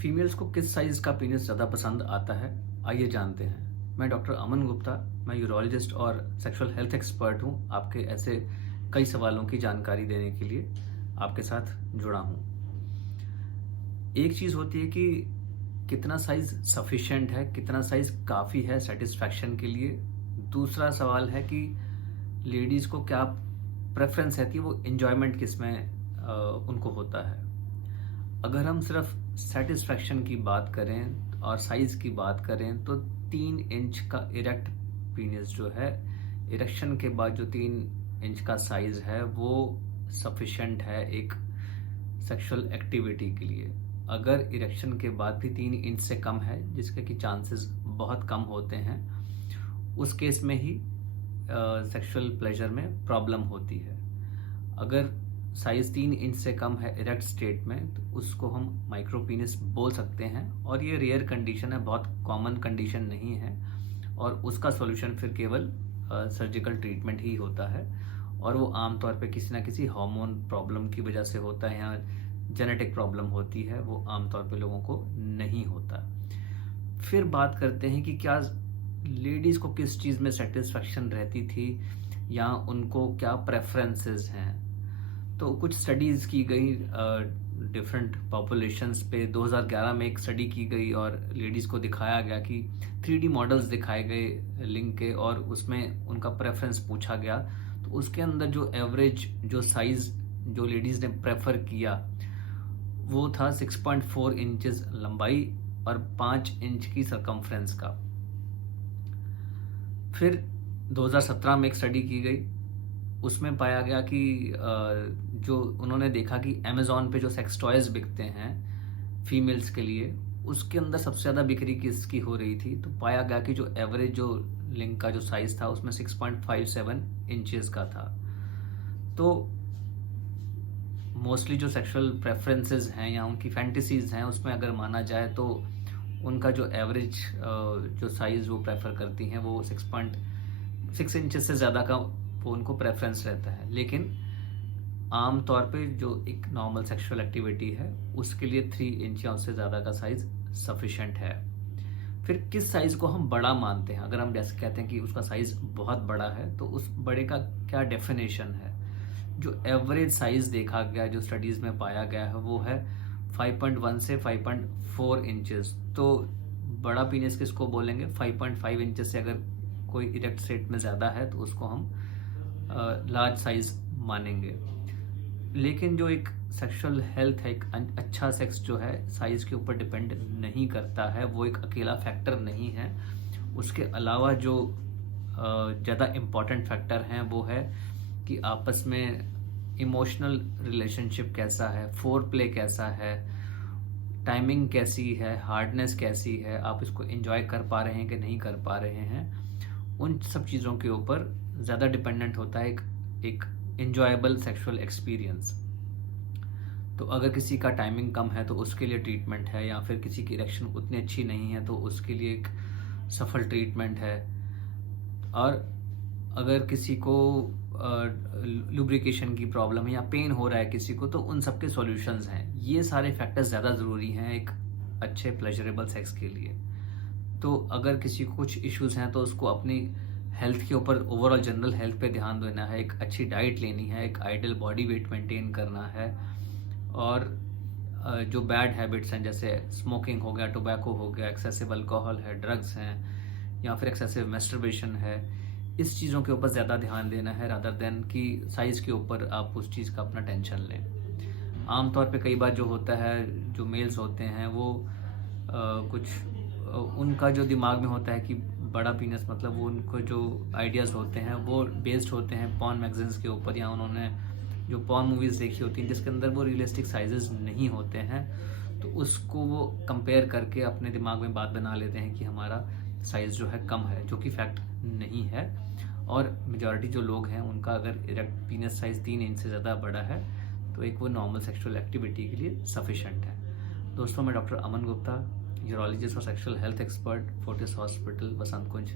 Females को किस size का पीनिस ज़्यादा पसंद आता है? आइए जानते हैं। मैं डॉक्टर अमन गुप्ता, मैं यूरोलॉजिस्ट और सेक्सुअल हेल्थ एक्सपर्ट हूँ। आपके ऐसे कई सवालों की जानकारी देने के लिए आपके साथ जुड़ा हूँ। एक चीज़ होती है कि कितना साइज़ सफिशिएंट है, कितना साइज़ काफ़ी है सैटिस्फैक्शन के लिए। दूसरा सवाल है कि लेडीज़ को क्या प्रेफ़रेंस रहती है, वो एन्जॉयमेंट किसमें उनको होता है। अगर हम सिर्फ सेटिस्फैक्शन की बात करें और साइज की बात करें तो 3 इंच का इरेक्ट पीनिस जो है, इरेक्शन के बाद जो 3 इंच का साइज है वो सफिशेंट है एक सेक्सुअल एक्टिविटी के लिए। अगर इरेक्शन के बाद भी 3 इंच से कम है, जिसके कि चांसेस बहुत कम होते हैं, उस केस में ही सेक्सुअल प्लेजर में प्रॉब्लम होती है। अगर साइज 3 इंच से कम है इरेक्ट स्टेट में, तो उसको हम माइक्रो पीनिस बोल सकते हैं और ये रेयर कंडीशन है, बहुत कॉमन कंडीशन नहीं है। और उसका सॉल्यूशन फिर केवल सर्जिकल ट्रीटमेंट ही होता है और वो आमतौर पे किसी ना किसी हार्मोन प्रॉब्लम की वजह से होता है या जेनेटिक प्रॉब्लम होती है, वो आमतौर पे लोगों को नहीं होता। फिर बात करते हैं कि क्या लेडीज़ को किस चीज़ में सेटिस्फैक्शन रहती थी या उनको क्या प्रेफरेंसेस हैं। तो कुछ स्टडीज़ की गई डिफरेंट पॉपुलेशंस पे। 2011 में एक स्टडी की गई और लेडीज़ को दिखाया गया कि 3D मॉडल्स दिखाए गए लिंग के और उसमें उनका प्रेफरेंस पूछा गया। तो उसके अंदर जो एवरेज जो साइज़ जो लेडीज़ ने प्रेफर किया वो था 6.4 इंचेस लंबाई और 5 इंच की सरकमफ्रेंस का। फिर 2017 में एक स्टडी की गई, उसमें पाया गया कि जो उन्होंने देखा कि अमेज़ॉन पे जो सेक्स टॉयज़ बिकते हैं फीमेल्स के लिए, उसके अंदर सबसे ज़्यादा बिक्री किसकी हो रही थी। तो पाया गया कि जो एवरेज जो लिंग का जो साइज़ था उसमें 6.57 इंचेस का था। तो मोस्टली जो सेक्सुअल प्रेफरेंसेस हैं या उनकी फैंटेसीज़ हैं, उसमें अगर माना जाए तो उनका जो एवरेज जो साइज़ वो प्रेफर करती हैं वो 6.6 इंचेस से ज़्यादा का वो उनको प्रेफरेंस रहता है। लेकिन आम तौर पे जो एक नॉर्मल सेक्सुअल एक्टिविटी है उसके लिए 3 इंच या उससे ज़्यादा का साइज़ सफिशेंट है। फिर किस साइज़ को हम बड़ा मानते हैं? अगर हम जैसे कहते हैं कि उसका साइज़ बहुत बड़ा है तो उस बड़े का क्या डेफिनेशन है? जो एवरेज साइज़ देखा गया, जो स्टडीज़ में पाया गया है, वो है 5.1 से 5.4 इंचेस। तो बड़ा पीनिस किसको बोलेंगे? 5.5 इंचेस से अगर कोई इरेक्ट स्टेट में ज़्यादा है तो उसको हम लार्ज साइज़ मानेंगे। लेकिन जो एक सेक्सुअल हेल्थ है, एक अच्छा सेक्स जो है साइज़ के ऊपर डिपेंड नहीं करता है, वो एक अकेला फैक्टर नहीं है। उसके अलावा जो ज़्यादा इम्पॉर्टेंट फैक्टर हैं वो है कि आपस में इमोशनल रिलेशनशिप कैसा है, फोर प्ले कैसा है, टाइमिंग कैसी है, हार्डनेस कैसी है, आप इसको एंजॉय कर पा रहे हैं कि नहीं कर पा रहे हैं। उन सब चीज़ों के ऊपर ज़्यादा डिपेंडेंट होता है एक एंजॉयबल सेक्सुअल एक्सपीरियंस। तो अगर किसी का टाइमिंग कम है तो उसके लिए ट्रीटमेंट है, या फिर किसी की इरेक्शन उतनी अच्छी नहीं है तो उसके लिए एक सफल ट्रीटमेंट है। और अगर किसी को लुब्रिकेशन की प्रॉब्लम है या पेन हो रहा है किसी को, तो उन सब के सॉल्यूशंस हैं। ये सारे फैक्टर्स ज़्यादा ज़रूरी हैं एक अच्छे प्लेजरेबल सेक्स के लिए। तो अगर किसी को कुछ इश्यूज़ हैं तो उसको अपनी हेल्थ के ऊपर, ओवरऑल जनरल हेल्थ पे ध्यान देना है, एक अच्छी डाइट लेनी है, एक आइडियल बॉडी वेट मेंटेन करना है। और जो बैड हैबिट्स हैं जैसे स्मोकिंग हो गया, टोबैको हो गया, एक्सेसिव अल्कोहल है, ड्रग्स हैं या फिर एक्सेसिव मैस्टरबेशन है, इस चीज़ों के ऊपर ज़्यादा ध्यान देना है रादर देन कि साइज़ के ऊपर आप उस चीज़ का अपना टेंशन लें। आमतौर पे कई बार जो होता है, जो मेल्स होते हैं वो उनका जो दिमाग में होता है कि बड़ा पीनस मतलब वो उनको जो आइडियाज़ होते हैं वो बेस्ड होते हैं पॉर्न मैगजीन्स के ऊपर, या उन्होंने जो पॉर्न मूवीज़ देखी होती हैं जिसके अंदर वो रियलिस्टिक साइजेस नहीं होते हैं, तो उसको वो कंपेयर करके अपने दिमाग में बात बना लेते हैं कि हमारा साइज़ जो है कम है, जो कि फैक्ट नहीं है। और मेजॉरिटी जो लोग हैं उनका अगर इरेक्ट पीनस साइज़ 3 इंच से ज़्यादा बड़ा है तो एक वो नॉर्मल सेक्सुअल एक्टिविटी के लिए सफिशेंट है। दोस्तों, मैं डॉक्टर अमन गुप्ता, यूरोलॉजिस्ट और sexual health expert, Fortis hospital, Basant कुंज।